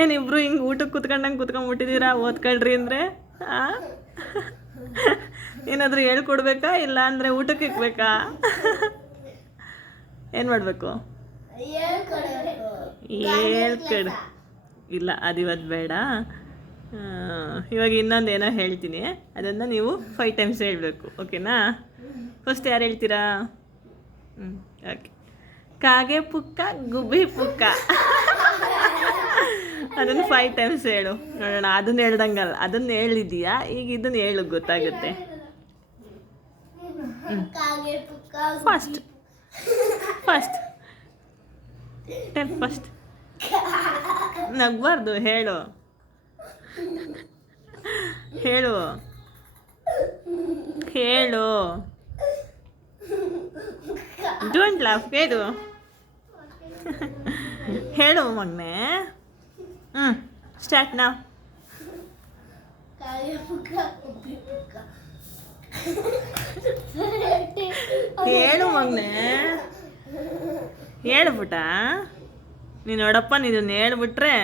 ಏನಿಬ್ರು ಹಿಂಗೆ ಊಟಕ್ಕೆ ಕುತ್ಕೊಂಡಂಗೆ ಕುತ್ಕೊಂಡ್ಬಿಟ್ಟಿದ್ದೀರಾ ಓದ್ಕೊಳ್ರಿ ಅಂದರೆ ಏನಾದರೂ ಹೇಳ್ಕೊಡ್ಬೇಕಾ ಇಲ್ಲ ಅಂದರೆ ಊಟಕ್ಕೆ ಇಕ್ಬೇಕಾ? ಏನು ಮಾಡಬೇಕು? ಹೇಳ್ಕೊಡು. ಇಲ್ಲ ಅದು ಇವತ್ತು ಬೇಡ. ಇವಾಗ ಇನ್ನೊಂದು ಏನೋ ಹೇಳ್ತೀನಿ, ಅದನ್ನು ನೀವು 5 ಟೈಮ್ಸ್ ಹೇಳಬೇಕು. ಓಕೆನಾ? ಫಸ್ಟ್ ಯಾರು ಹೇಳ್ತೀರಾ? ಓಕೆ. ಕಾಗೆ ಪುಕ್ಕ ಗುಬ್ಬಿ ಪುಕ್ಕ. ಅದನ್ನು 5 ಟೈಮ್ಸ್ ಹೇಳು ನೋಡೋಣ. ಅದನ್ನು ಹೇಳ್ದಂಗಲ್ಲ, ಅದನ್ನು ಹೇಳಿದೀಯಾ, ಈಗ ಇದನ್ನು ಹೇಳು ಗೊತ್ತಾಗುತ್ತೆ. ಫಸ್ಟ್ ಫಸ್ಟ್ ಫಸ್ಟ್ ನಗ್ಬಾರ್ದು, ಹೇಳು ಹೇಳು ಹೇಳು. ಡೋಂಟ್ ಲಾಫ್, ಹೇಳು ಹೇಳು ಮಗನೇ. ಸ್ಟಾರ್ಟ್ ನಾವು. ಹೇಳು ಮಗನೇ, ಹೇಳು ಪುಟ. ನೀನು ನೋಡಪ್ಪ, ನೀನು ಹೇಳ್ಬಿಟ್ರೆ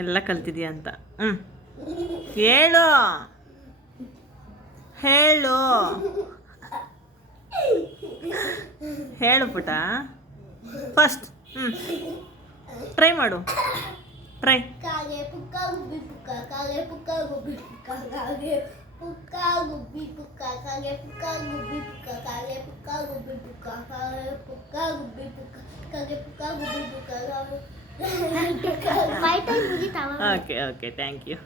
ಎಲ್ಲ ಕಲ್ತಿದ್ಯಾ ಅಂತ. ಹೇಳು ಹೇಳು ಹೇಳು ಪುಟ. ಫಸ್ಟ್ ಟ್ರೈ ಮಾಡು, ಟ್ರೈ. ಕಾಗೆ ಪುಕ್ಕ ಗುಬ್ಬಿ ಪುಕ್ಕ, ಕಾಗೆ ಪುಕ್ಕ ಗುಬ್ಬಿ ಪುಕ್ಕ, ಕಾಗೆ ಪುಕ್ಕ ಗುಬ್ಬಿ ಪುಕ್ಕ, ಕಾಗೆ ಪುಕ್ಕ ಗುಬ್ಬಿ ಪುಕ್ಕ, ಕಾಗೆ ಪುಕ್ಕ ಗುಬ್ಬಿ ಪುಕ್ಕ, ಕಾಗೆ ಪುಕ್ಕ ಗುಬ್ಬಿ ಪುಕ್ಕ, ಕಾಗೆ ಪುಕ್ಕ ಗುಬ್ಬಿ ಪುಕ್ಕ. Okay okay, thank you.